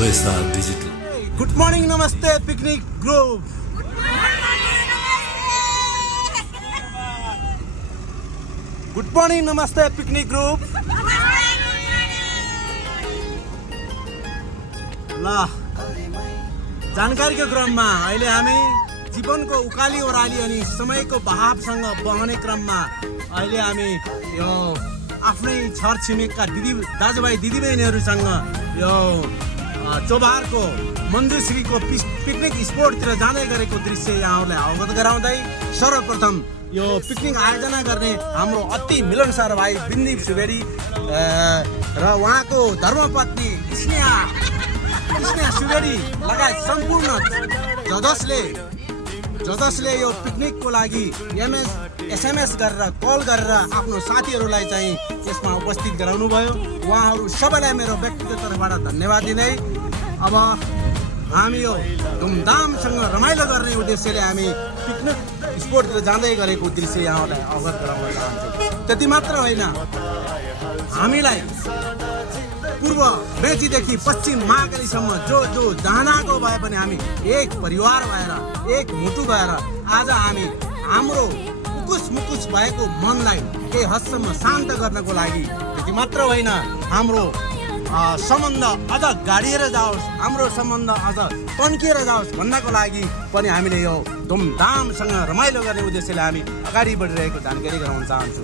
OSR Digital. Good morning, namaste, picnic group. Good morning, namaste, picnic group. ल जानकारीको क्रममा अहिले हामी जीवनको उकाली ओह्राली अनि समयको बहावसँग बहने क्रममा अहिले हामी यो आफ्नै छरछिमेकका दाजुभाइ दिदीबहिनीहरूसँग यो चोभारको मन्जुश्रीको पिकनिक स्पोटतिर जाँदै गरेको दृश्य यहाँहरूलाई अवगत गराउँदै सर्वप्रथम यो पिकनिक आयोजना गर्ने हाम्रो अति मिलनसार भाइ बिन्दीप सुवेदी र उहाँको धर्मपत्नी स्नेहा सुवेदी लगायत सम्पूर्ण जसले यो पिकनिकको लागि एसएमएस गरेर कल गरेर आफ्नो साथीहरूलाई चाहिँ यसमा उपस्थित गराउनु भयो। उहाँहरू सबैलाई मेरो व्यक्तिगत तर्फबाट धन्यवाद दिँदै अब हामी यो धुमधामसँग रमाइलो गर्ने उद्देश्यले हामी पिकनिक स्पोटतिर जाँदै गरेको दृश्य यहाँहरूलाई अवगत गराउन चाहन्छु। त्यति मात्र होइन, हामीलाई पूर्व बेचीदेखि पश्चिम महाकालीसम्म जो जहाँको भए पनि हामी एक परिवार भएर एक मुटु भएर आज हामी हाम्रो मुकुस भएको मनलाई केही हदसम्म शान्त गर्नको लागि, त्यति मात्र होइन हाम्रो सम्बन्ध अझ गाडिएर जाओस्, हाम्रो सम्बन्ध अझ तन्किएर जाओस् भन्नको लागि पनि हामीले यो धुमधामसँग रमाइलो गर्ने उद्देश्यले हामी अगाडि बढिरहेको जानकारी गराउन चाहन्छु।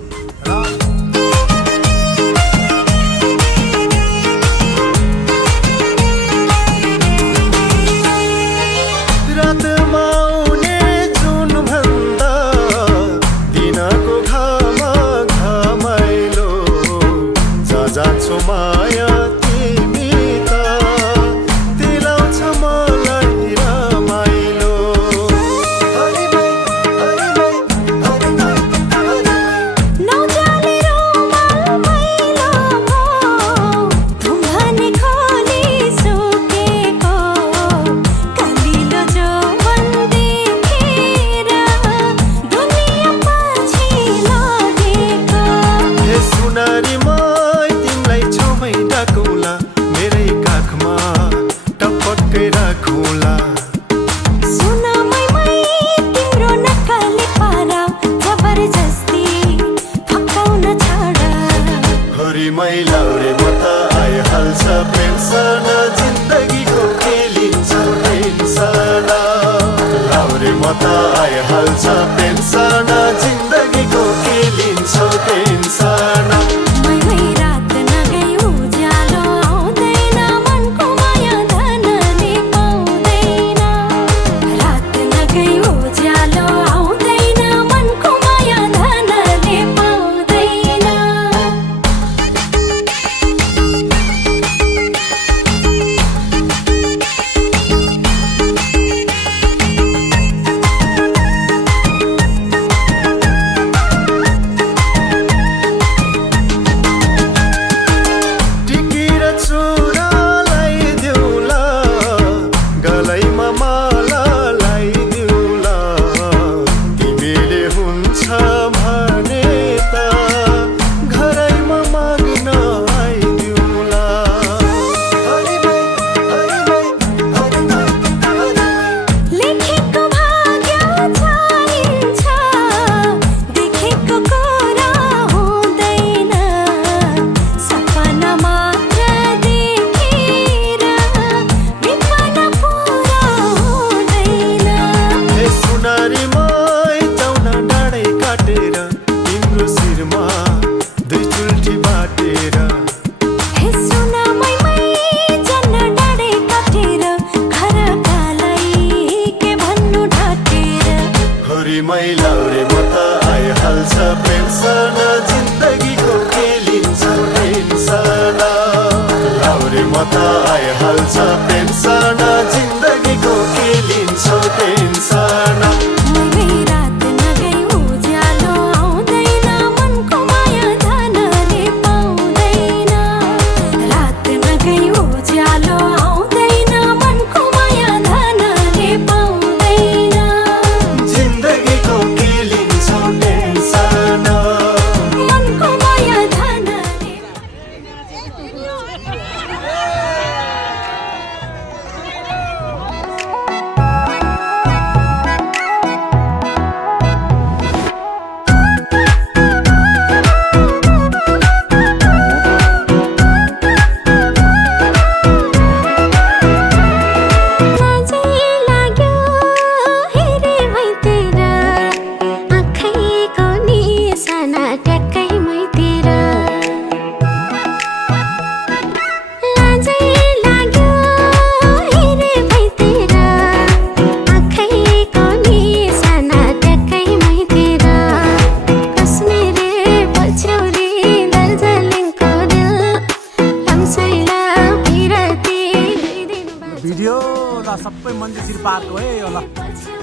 भिडियो ल सबै मन्दिर पार्क हो है यो ल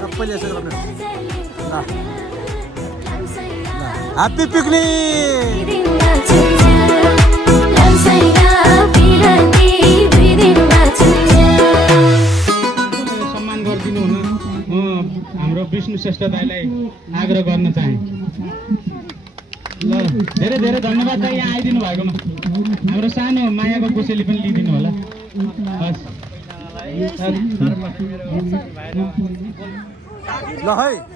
सबैले यसो गर्नु ल ह्याप्पी पिकनिक सम्मान गरिदिनु हुन म हाम्रो विष्णु श्रेष्ठ दाइलाई आग्रह गर्न चाहे ल धेरै धेरै धन्यवाद दाइ यहाँ आइदिनु भएकोमा हाम्रो सानो मायाको कोसेली पनि लिइदिनु होला हस् ल है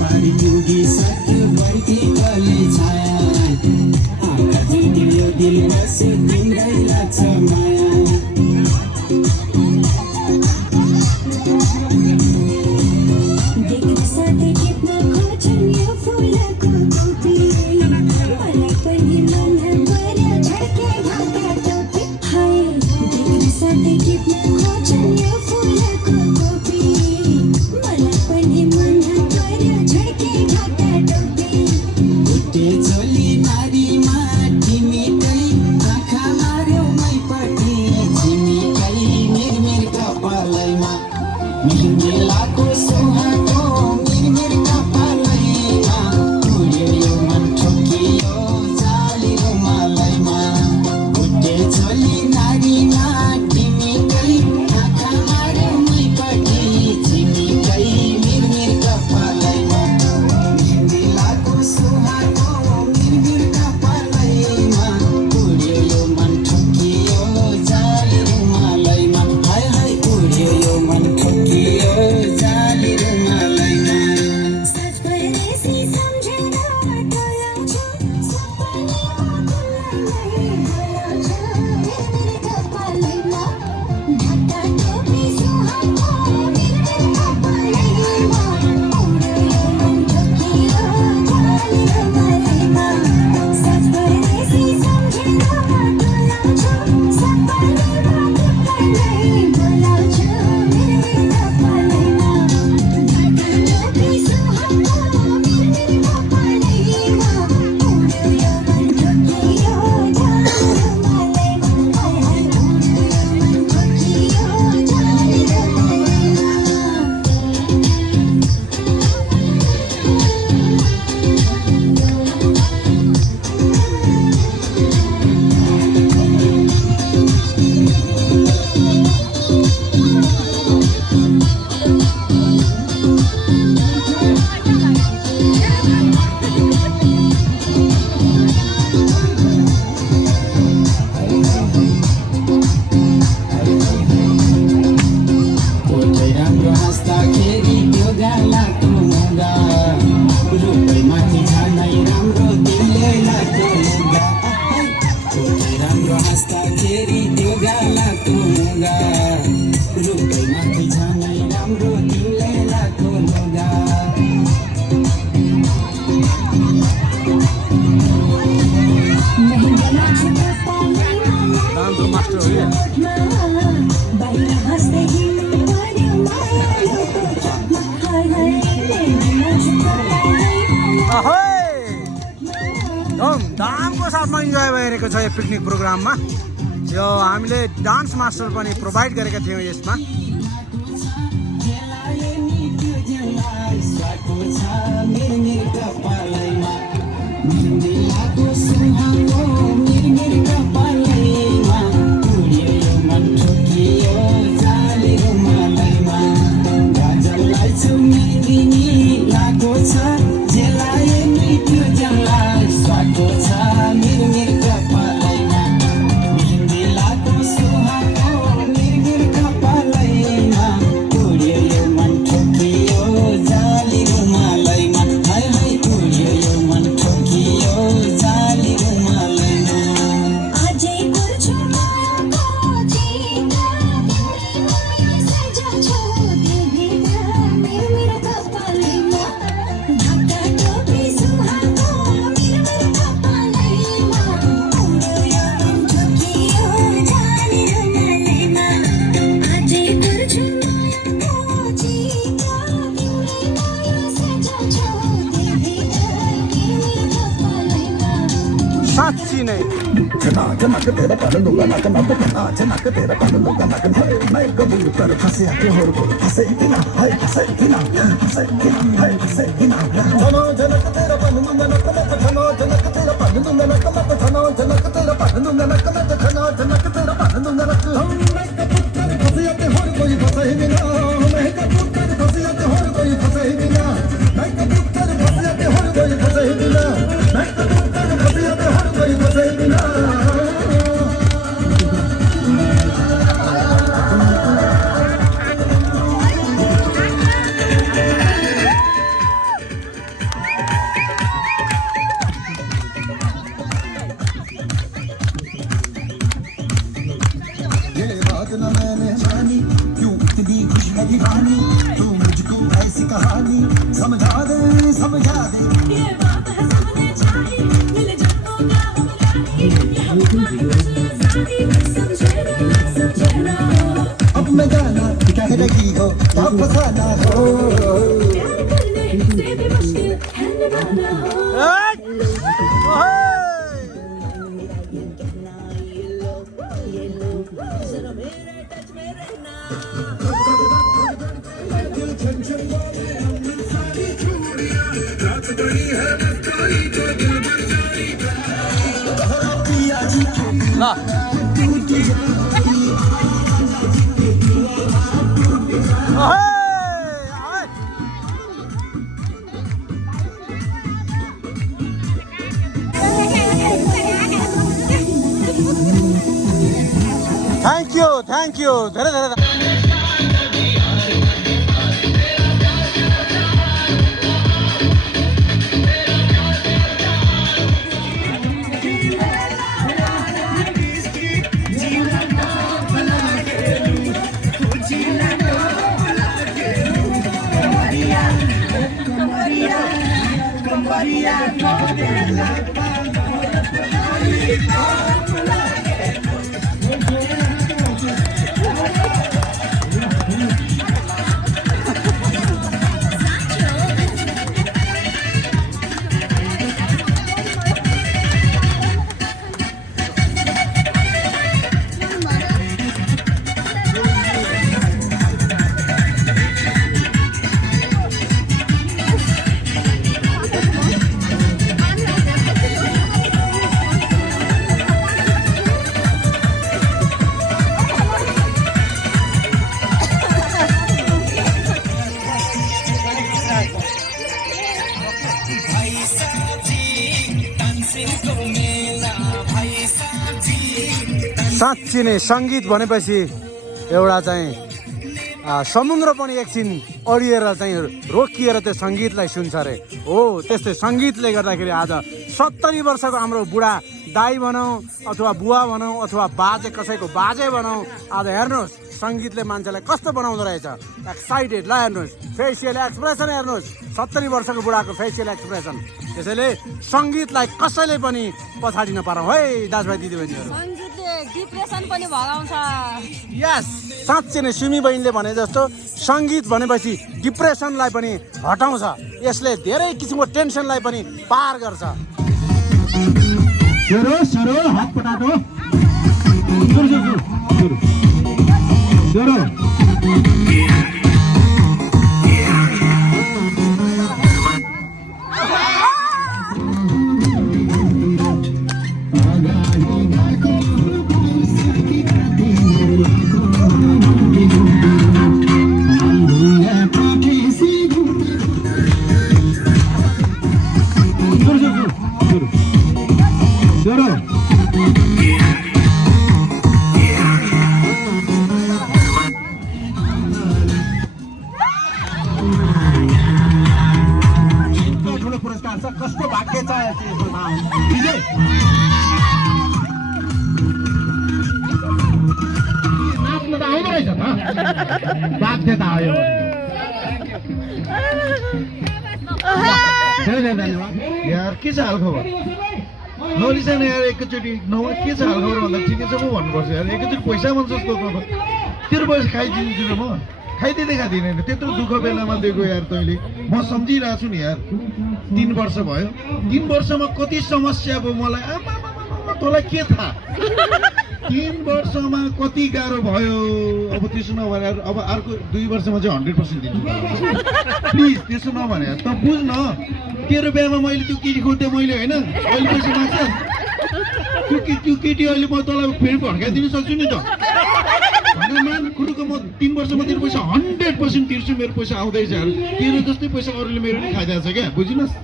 पारी पुगी सक्यो बर्की कले छाया आँखा झिल्कियो दिल बस्यो तिम्रै लाग्छ माया देख्न साथै टिप्न खोज्छन् यो फुलको टोपी मलाई पनि मन पर्यो झर्के ढाका टोपी हाय देख्न साथै टिप्न खोज्छन् यो फुलको टोपी मलाई पनि मन पर्यो झर्के ढाका टोपी बुट्टे चोली नारीमा तिमीकै आँखा मार्यौ मैपट्टि तिमीकै मिरमिर कपालैमा मिलमिलाको सुहाको मिरमिर कपालैमा उड्यो यो मन ठोकियो जाली रुमालैमा बुट्टे चोली नारीमा तिमीकै आँखा मार्यौ मैपट्टि तिमीकै मिरमिर कपालैमा मिलमिलाको सुहाको मिरमिर कपालैमा उड्यो यो मन ठोकियो जाली रुमालैमा हाय हाय उड्यो यो मन ठोकियो जाली रुमालैमा सच परदेशी सम्झना डोलाउँछ सपनामा तिमीलाई डोलाउँछ मिरमिर कपालैमा ढाका टोपी सुहाएको मिरमिर कपालैमा उड्यो यो मन ठोकियो जाली रुमालैमा सच परदेशी सम्झना डोलाउँछ सपनामा तिमीलाई डोलाउँछ मिरमिर कपालैमा ढाका टोपी सुहाएको मिरमिर कपालैमा उड्यो यो मन ठोकियो जाली रुमालैमा हाय हाय उड्यो यो मन ठोकियो जाली ओठै राम्रो हाँस्दाखेरि त्यो गालाको मुगा रूपै माथि छानै राम्रो तिमीले लाग्दो लुगा ओठै राम्रो हाँस्दाखेरि त्यो गालाको मुगा रूपै माथि छानै राम्रो तिमीले लाग्दो लुगा महँगा लाग्छ कपालैमा डान्सको मास्टर हो क्या बाहिर हाँस्दै हिँड्नु पर्यो मायालुको चोकमा हाय हाय महँगा लाग्छ कपालैमा अहै धुमधामको साथमा इन्जोय भइरहेको छ यो पिकनिक प्रोग्राममा यो हामीले डान्स मास्टर पनि प्रोभाइड गरेका थियौँ यसमा जेलाए नि त्यो जेलाई स्वाको छ मिरमिर कपालैमा मिरमिलाको सुहाको मिरमिर कपालैमा उड्यो यो मन ठोकियो जाली रुमालैमा गाजललाई चुमिदिनी लागो छ जेलाए नि त्यो जेलाई स्वाको छ मिरमिर कपालैमा मिरमिलाको सुहाको मिरमिर कपालैमा उड्यो यो मन ठोकियो जाली रुमालैमा हाय हाय उड्यो यो मन ठोकियो जाली रुमालैमा आजै गर्छु मायाको चिता तिमीले माया सजाउँछौ दिलभित्र मिरमिर कपालैमा ढाका टोपी सुहाएको मिरमिर कपालैमा उड्यो यो मन ठोकियो जाली रुमालैमा आजै गर्छु मायाको चिता तिमीले माया सजाउँछौ दिलभित्र मिरमिर कपालैमा साँच्ची नै चना चना के तेरा कान दूंगा ना कना पे चना चना के तेरा कान दूंगा ना कना मैं कबूल कर फंसे आके होर को फंसे बिना हाय फंसे बिना हाय फंसे बिना चना चना के तेरा कान दूंगा ना कना पे चना चना के तेरा कान दूंगा ना कना पे चना चना के तेरा कान दूंगा ना कना पे चना चना के तेरा कान दूंगा ना मैं कबूल कर फंसे आके होर कोई फंसे बिना मैं कबूल कर फंसे आके होर कोई फंसे बिना मैं कबूल कर फंसे आके होर कोई फंसे बिना मैं कबूल कर फंसे आके होर कोई फंसे बिना इतनी खुशखबरी वाली तू मुझको ऐसी कहानी समझा दे ये बात है सबने चाही मिल जाओ क्या हम रानी ये हम तुम्हारी समझे ना अब मैं जाना कह लगी हो क्या फसाना हो प्यार करने से भी मुश्किल है निभाना हो जरा मेरे टच में रहना थ्याङ्क यू धेरै धेरै साँच्ची नै सङ्गीत भनेपछि एउटा चाहिँ समुद्र पनि एकछिन अडिएर चाहिँ रोकिएर त्यो सङ्गीतलाई सुन्छ अरे हो त्यस्तै सङ्गीतले गर्दाखेरि आज 70 वर्षको हाम्रो बुढा दाई भनौँ अथवा बुवा भनौँ अथवा बाजे कसैको बाजे भनौँ आज हेर्नुहोस् सङ्गीतले मान्छेलाई कस्तो बनाउँदो रहेछ एक्साइटेड ल हेर्नुहोस् फेसियल एक्सप्रेसन हेर्नुहोस् 70 वर्षको बुढाको फेसियल एक्सप्रेसन त्यसैले सङ्गीतलाई कसैले पनि पछाडि नपारौँ है दाजुभाइ दिदीबहिनीहरू डिप्रेसन पनि भगाउँछ यस साँच्चै नै सुमी बहिनीले भने जस्तो सङ्गीत भनेपछि डिप्रेसनलाई पनि हटाउँछ यसले धेरै किसिमको टेन्सनलाई पनि पार गर्छ हात पटाटो कस्तो भाग्य छ नाच्नु त आउँदो रहेछ त बाध्यता आयो धन्यवाद यार के छ हालखबर नरिसाने यार एकैचोटि नभए के छ हालखबर भन्दा ठिकै छ म भन्नुपर्छ यार एकैचोटि पैसा भन्छ जस्तो तेरो पैसा खाइदिन्छु र म खाइदिँदै खाँदिनँ त्यत्रो दुःख बेलामा दिएको यार तैँले म सम्झिरहेको छु नि यार 3 वर्ष भयो 3 वर्षमा कति समस्या भयो मलाई आमा तँलाई के थाहा 3 वर्षमा कति गाह्रो भयो अब त्यसो नभने अब अर्को 2 वर्षमा चाहिँ 100% दिन्छु प्लिज त्यसो नभने त बुझ न तेरो बिहामा मैले त्यो केटी खोज्दै मैले होइन अहिले पैसा माग्छ त्यो केटी अहिले म तँलाई फेरि फर्काइदिनु सक्छु नि त मान कुरोको म 3 वर्षमा तेरो पैसा 100% तिर्छु मेरो पैसा आउँदैछ यार तेरो जस्तै पैसा अरूले मेरो नि खाइदिएको छ क्या बुझिनुहोस्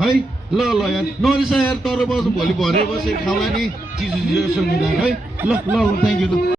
है ल यार नरिसा यार तर बस भोलि भरे बसेर खाउँला नि चिज संविधान है ल थ्याङ्क यू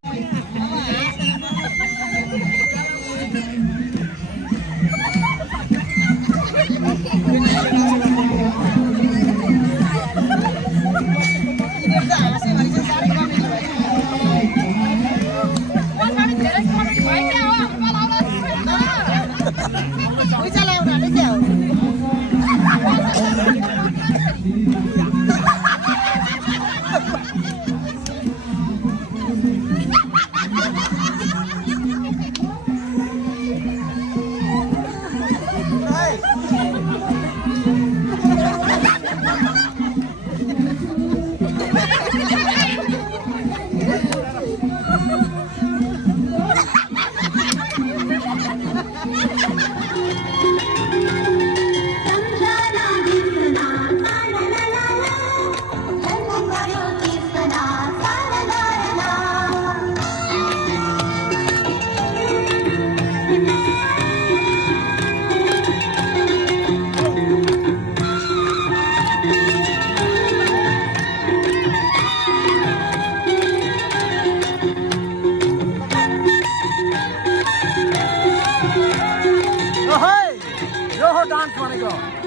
डान्स भनेको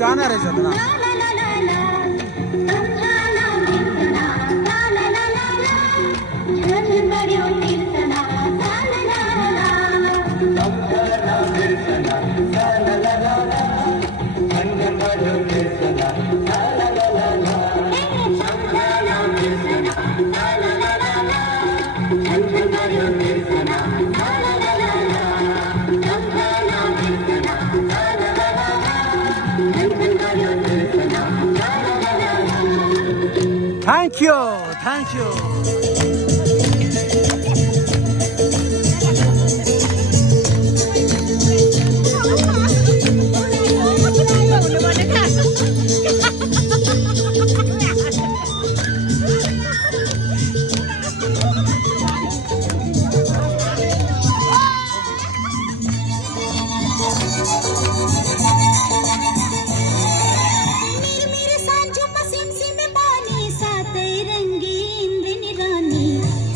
जाना रहेछ त Thank you, thank you.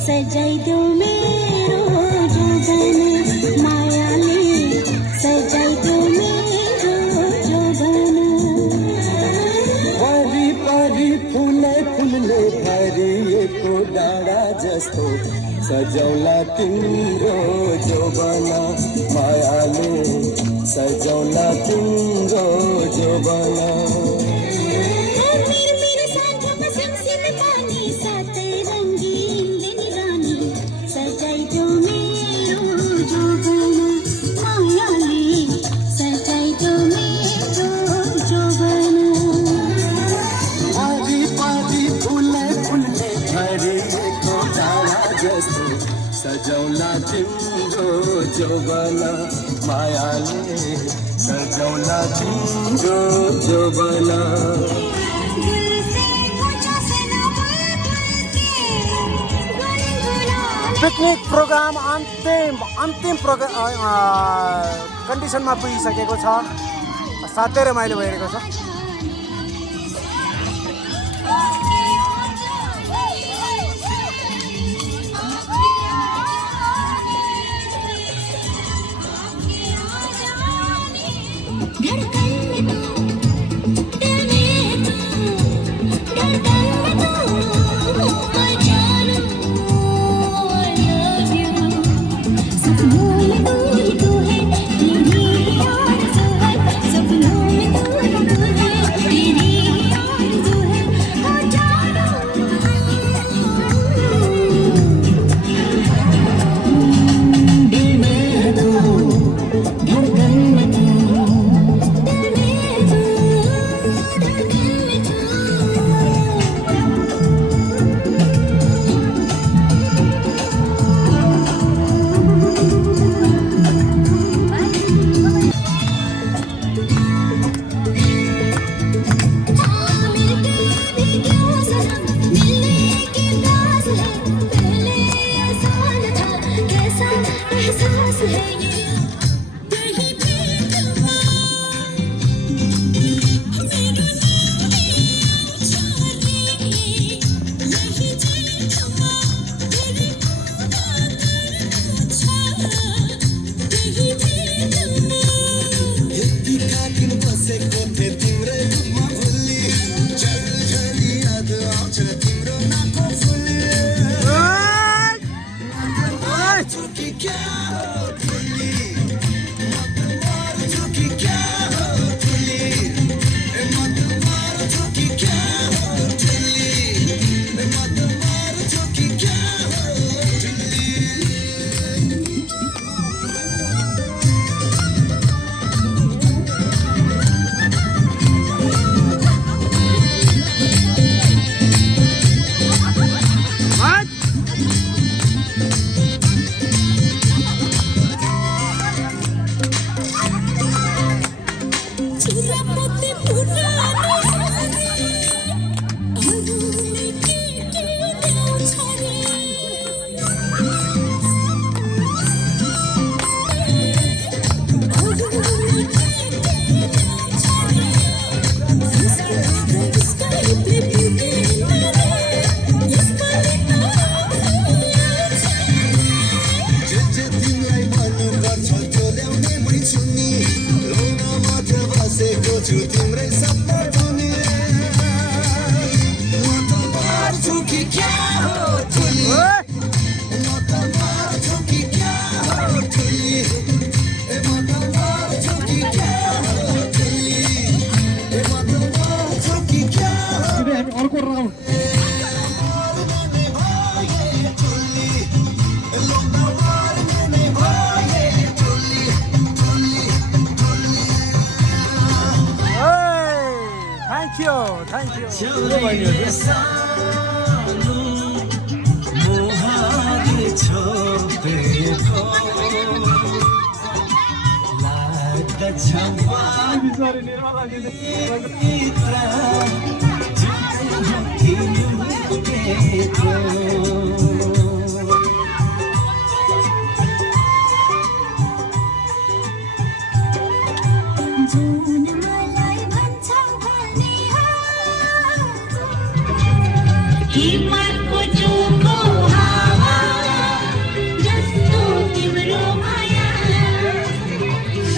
सजाइदो मेरो जोगन मायाले सजाइदो मेरो जोगन वरिपरि फुलै फुलले भरिएको डाँडा जस्तो सजौला तिम्रो जोबन मायाले सजौला तिम्रो जोबन सजौला तिम्रो जोबन मायाले सजौला तिम्रो जोबन पिकनिक प्रोग्राम अन्तिम कन्डिसनमा पुगिसकेको छ साथै रमाइलो भइरहेको छ सपनों में तू ही तू है एहसास है ये कहीं बेगुमा मेरो नाम चाले यही जन्मा तेरे कहीं बेगुमा यति काटिन बसेको थिएँ तिम्रै रूपमा भुल्ली झरी याद आउँछ तिम्रो नाकको फुल्ली कि क्या हो फुल्ली म त मर्छु कि क्या हो फुल्ली म त मर्छु कि क्या हो फुल्ली म त मर्छु कि क्या हो फुल्ली चुरा पोते पुरानो अरूले के ल्याउँछ रे अरूले के ल्याउँछ रे उसको इतने पुगेन रे यसपालि त जे तिमीलाई भन्नु पर्छ त्यो ल्याउने मै छु नि लौन मात्र बसेको छु तिम्रै सपना धुनी म त मर्छु कि क्या हो ठुली म त मर्छु कि क्या हो ठुली म त मर्छु कि क्या हो ठुली म त मर्छु कि क्या हो अर्को राउन्ड थ्याङ्क यू मोहाले छोपेको लाग्दछ बिस्तारै निर्मला दिदी जुन मलाई भन्छ भने हिमालको चोखो हावा जस्तो तिम्रो माया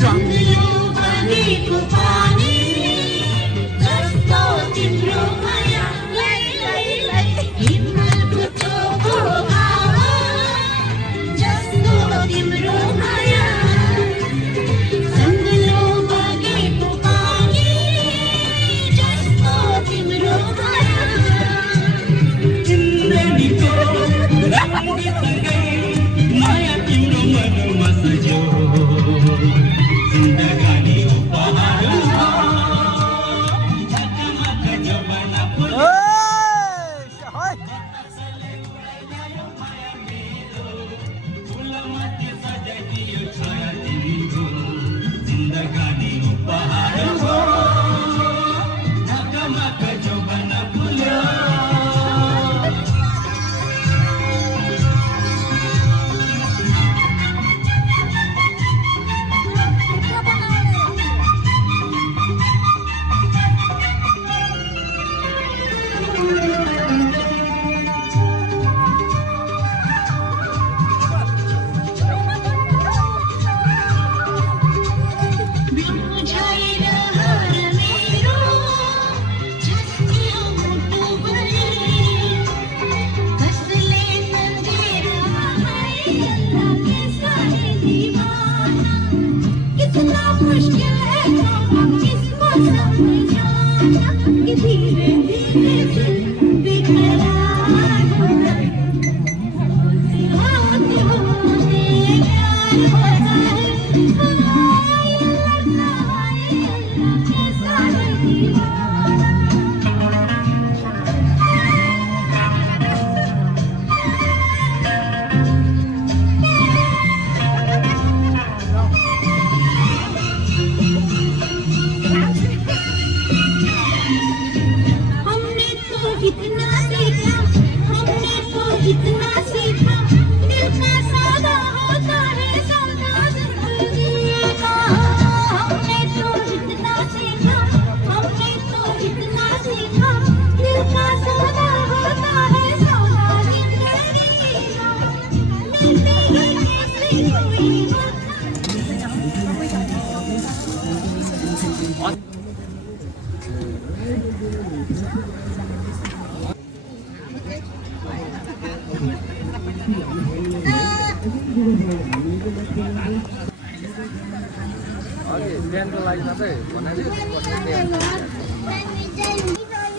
सङ्लो बगेको पानी जस्तो तिम्रो माया हिमालको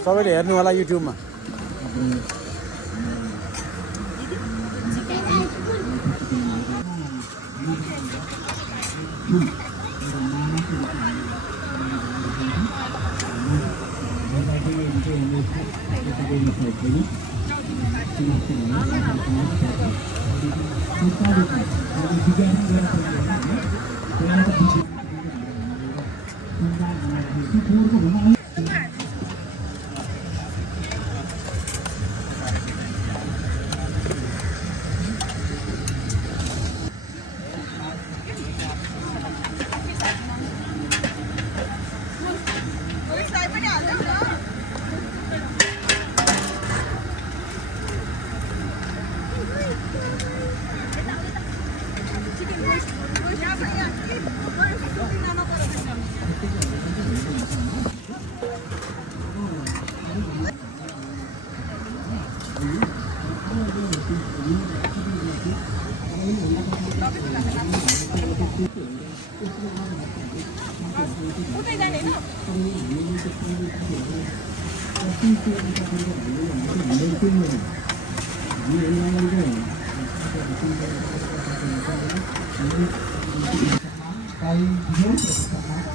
सबैले हेर्नु होला युट्युबमा।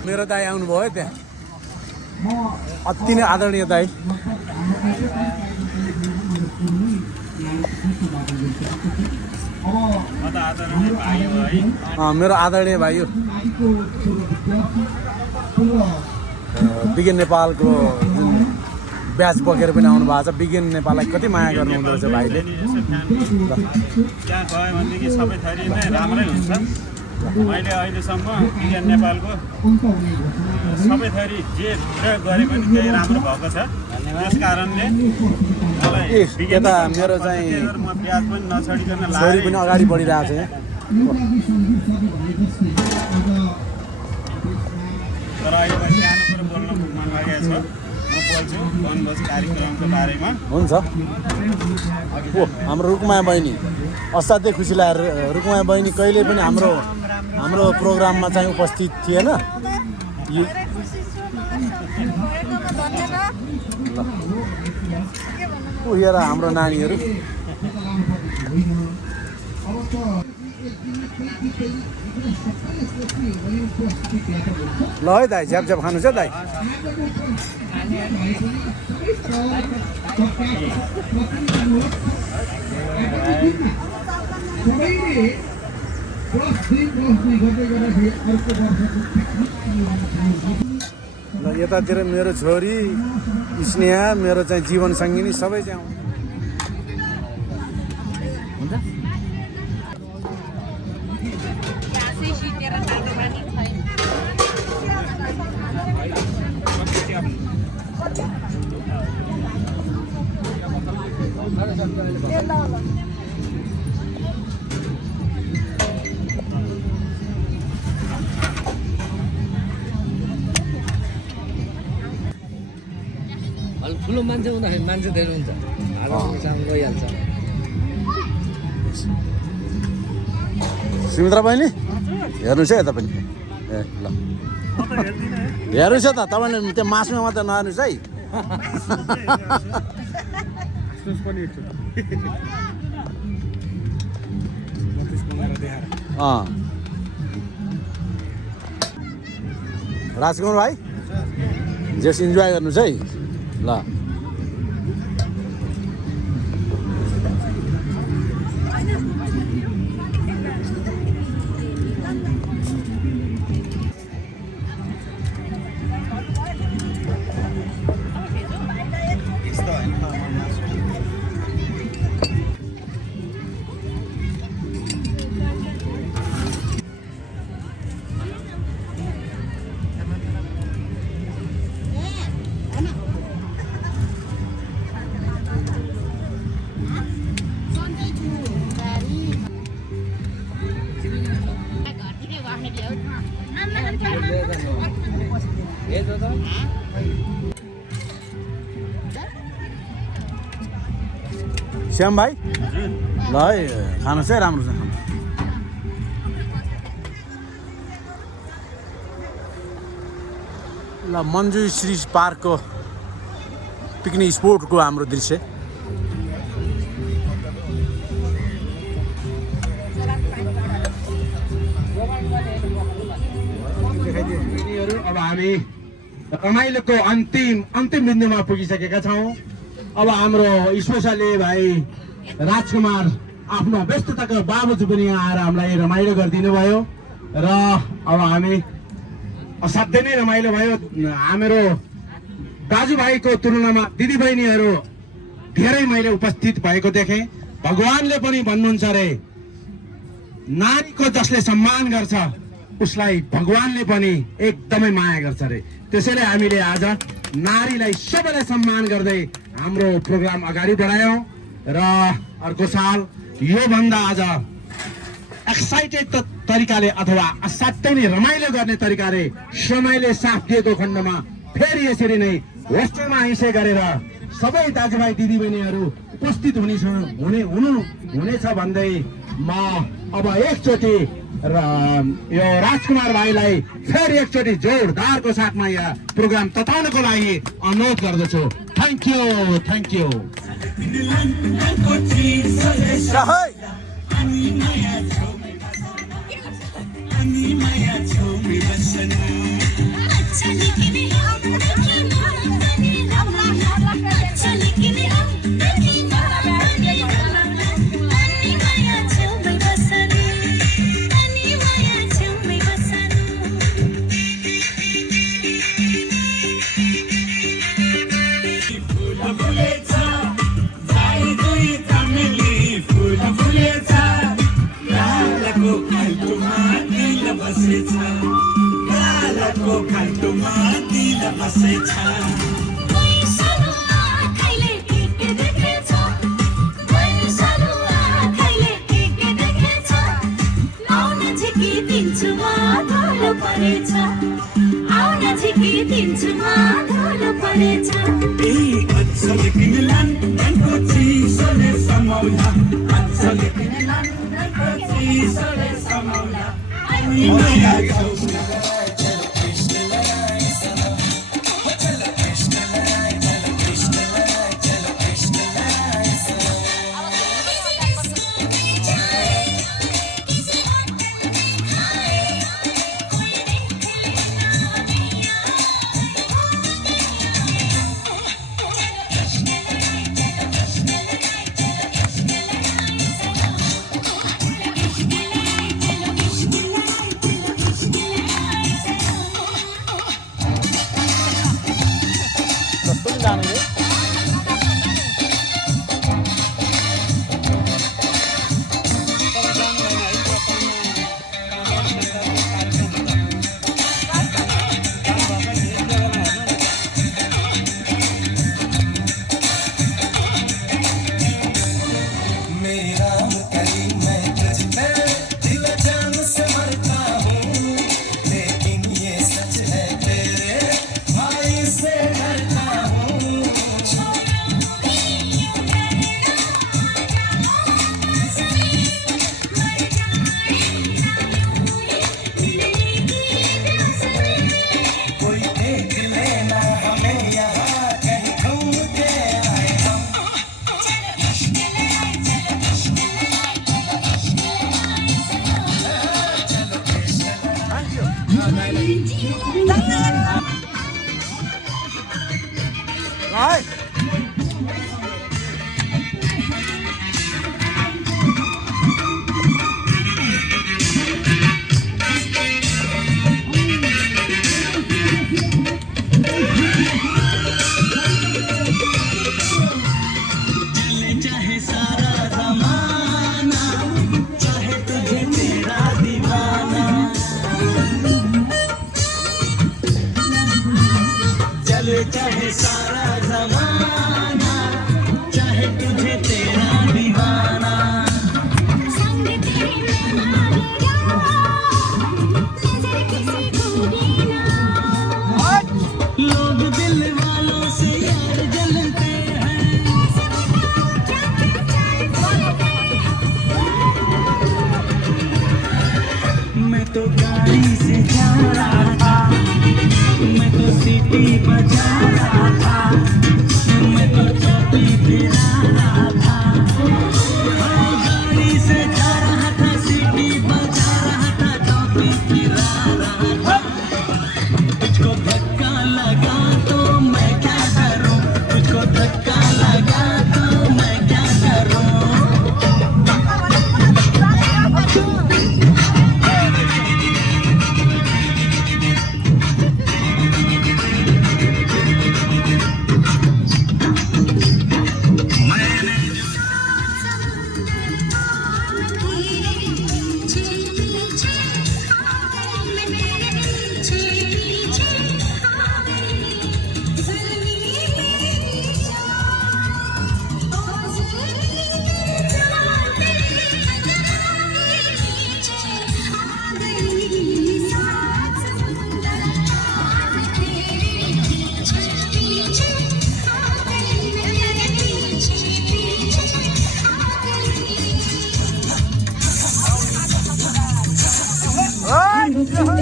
मेरो दाइ आउनुभयो त्यहाँ, अति नै आदरणीय दाइ। मेरो आदरणीय भाइ हो, बिगिन नेपालको जुन ब्याच बोकेर पनि आउनु भएको छ। बिगिन नेपाललाई कति माया गर्नुहुँदो रहेछ भाइले। त्यहाँ गयो भनेदेखि सबै थरी नै राम्रै हुन्छ। मैले अहिलेसम्म बिगिन नेपालको सबै थरी जे प्रयोग गरे पनि त्यही राम्रो भएको छ। त्यस कारणले यता मेरो चाहिँ म ब्याज पनि नछोडिकन छोरी पनि अगाडि बढिरहेको छ यहाँ। तर अहिले सानो कुरो बोल्न मन लागेको छ, म बोल्छु वनभोज कार्यक्रमको बारेमा। हुन्छ। ओ हाम्रो रुकमाया बहिनी असाध्यै खुसी लागेर। रुकमाया बहिनी कहिले पनि हाम्रो प्रोग्राममा चाहिँ उपस्थित थिएन। हेर हाम्रो नानीहरू ल है दाइ, झ्याप झ्याप खानु छ दाइ। ल यतातिर मेरो छोरी स्नेहा, मेरो चाहिँ जीवन सङ्गिनी सबै चाहिँ आउँछ। ठुलो मान्छे हुँदाखेरि मान्छे धेरै हुन्छ, गइहाल्छ। सुमित्रा बहिनी हेर्नुहोस् है यता पनि। ए ल हेर्नुहोस् है त, तपाईँले त्यो मासुमा मात्रै नहेर्नुहोस् है। राजकुमार भाइ जस इन्जोय गर्नुहोस् है ल। श्याम भाइ ल है खानु चाहिँ राम्रो छ खानु ल मन्जु श्री पार्कको पिकनिक स्पोटको हाम्रो दृश्य अब हामी रमाइलोको अन्तिम बिन्दुमा पुगिसकेका छौँ। अब हाम्रो स्पेसली भाइ राजकुमार आफ्नो व्यस्तताको बावजुद पनि यहाँ आएर हामीलाई रमाइलो गरिदिनु भयो र अब हामी असाध्यै नै रमाइलो भयो। हाम्रो दाजुभाइको तुलनामा दिदीबहिनीहरू धेरै मैले उपस्थित भएको देखेँ। भगवानले पनि भन्नुहुन्छ अरे नारीको जसले सम्मान गर्छ उसलाई भगवानले पनि एकदमै माया गर्छ अरे। त्यसैले हामीले आज नारीलाई सबैलाई सम्मान गर्दै हाम्रो प्रोग्राम अगाडि बढायौँ र अर्को साल योभन्दा आज एक्साइटेड तरिकाले अथवा असाध्यै नै रमाइलो गर्ने तरिकाले समयले साथ दिएको खण्डमा फेरि यसरी नै होस्टेलमा हिँसे गरेर सबै दाजुभाइ दिदीबहिनीहरू उपस्थित हुनेछ भन्दै म अब एकचोटि र यो राजकुमार भाइलाई फेरि एकचोटि जोरदारको साथमा यहाँ प्रोग्राम तताउनको लागि अनुरोध गर्दछु। Thank you. चाहे सारा ज़माना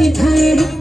उठाएर